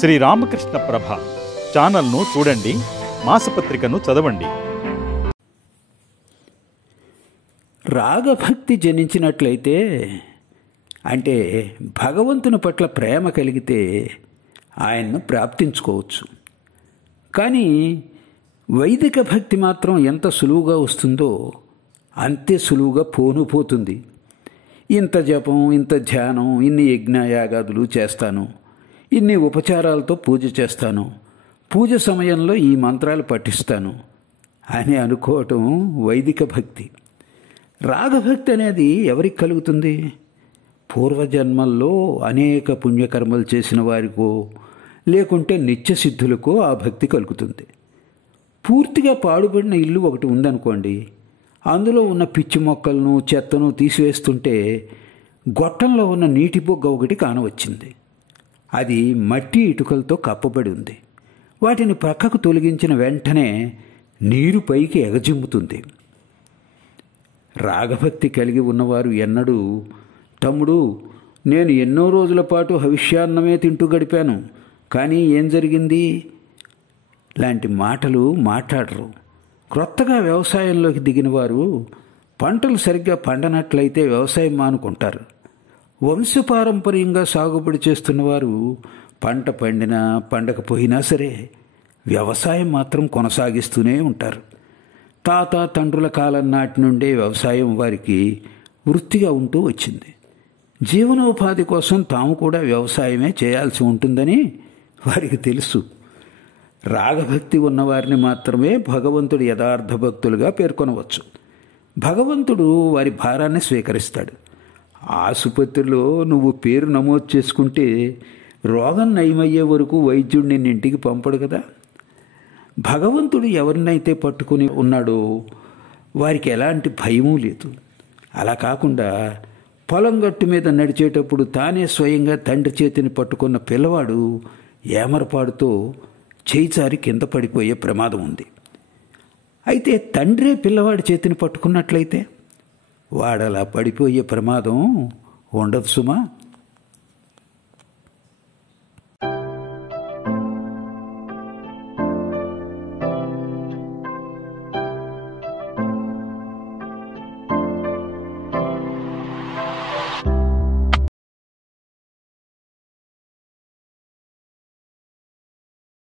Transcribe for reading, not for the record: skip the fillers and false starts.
శ్రీ రామకృష్ణ ప్రభ ఛానల్ను చూడండి, మాసపత్రికను చదవండి. రాగభక్తి జనించినట్లయితే, అంటే భగవంతుని పట్ల ప్రేమ కలిగితే ఆయన్ను ప్రాప్తించుకోవచ్చు. కానీ వైదిక భక్తి మాత్రం ఎంత సులువుగా వస్తుందో అంతే సులువుగా పోతుంది. ఇంత జపం, ఇంత ధ్యానం, ఇన్ని యజ్ఞయాగాదులు చేస్తాను, ఇన్ని ఉపచారాలతో పూజ చేస్తాను, పూజ సమయంలో ఈ మంత్రాలు పఠిస్తాను అని అనుకోవటం వైదిక భక్తి. రాగభక్తి అనేది ఎవరికి కలుగుతుంది? పూర్వజన్మల్లో అనేక పుణ్యకర్మలు చేసిన వారికో లేకుంటే నిత్యసిద్ధులకో ఆ భక్తి కలుగుతుంది. పూర్తిగా పాడుబడిన ఇల్లు ఒకటి ఉందనుకోండి, అందులో ఉన్న పిచ్చి మొక్కలను చెత్తను తీసివేస్తుంటే గొట్టంలో ఉన్న నీటి బొగ్గ ఒకటి కానవచ్చింది. అది మట్టి ఇటుకలతో కప్పబడి ఉంది. వాటిని పక్కకు తొలగించిన వెంటనే నీరు పైకి ఎగజిమ్ముతుంది. రాగభక్తి కలిగి ఉన్నవారు ఎన్నడూ, తమ్ముడు నేను ఎన్నో రోజుల పాటు హవిష్యాన్నమే తింటూ గడిపాను, కానీ ఏం జరిగింది లాంటి మాటలు మాట్లాడరు. క్రొత్తగా వ్యవసాయంలోకి దిగిన వారు పంటలు సరిగ్గా పండనట్లయితే వ్యవసాయం మానుకుంటారు. వంశపారంపర్యంగా సాగుబడి చేస్తున్నవారు పంట పండినా పండకపోయినా సరే వ్యవసాయం మాత్రం కొనసాగిస్తూనే ఉంటారు. తాత తండ్రుల కాలం నాటి నుండే వ్యవసాయం వారికి వృత్తిగా ఉంటూ వచ్చింది. జీవనోపాధి కోసం తాము కూడా వ్యవసాయమే చేయాల్సి ఉంటుందని వారికి తెలుసు. రాగభక్తి ఉన్నవారిని మాత్రమే భగవంతుడు యథార్థ భక్తులుగా పేర్కొనవచ్చు. భగవంతుడు వారి భారాన్ని స్వీకరిస్తాడు. ఆసుపత్రిలో నువ్వు పేరు నమోదు చేసుకుంటే రోగం నయమయ్యే వరకు వైద్యుడు నిన్ను ఇంటికి పంపడు కదా. భగవంతుడు ఎవరినైతే పట్టుకుని ఉన్నాడో వారికి ఎలాంటి భయమూ లేదు. అలా కాకుండా పొలం గట్టు మీద నడిచేటప్పుడు తానే స్వయంగా తండ్రి చేతిని పట్టుకున్న పిల్లవాడు ఏమరపాడుతో చేయిచారి కింద పడిపోయే ప్రమాదం ఉంది. అయితే తండ్రే పిల్లవాడి చేతిని పట్టుకున్నట్లయితే వాడలా పడిపోయే ప్రమాదం ఉండదు సుమా.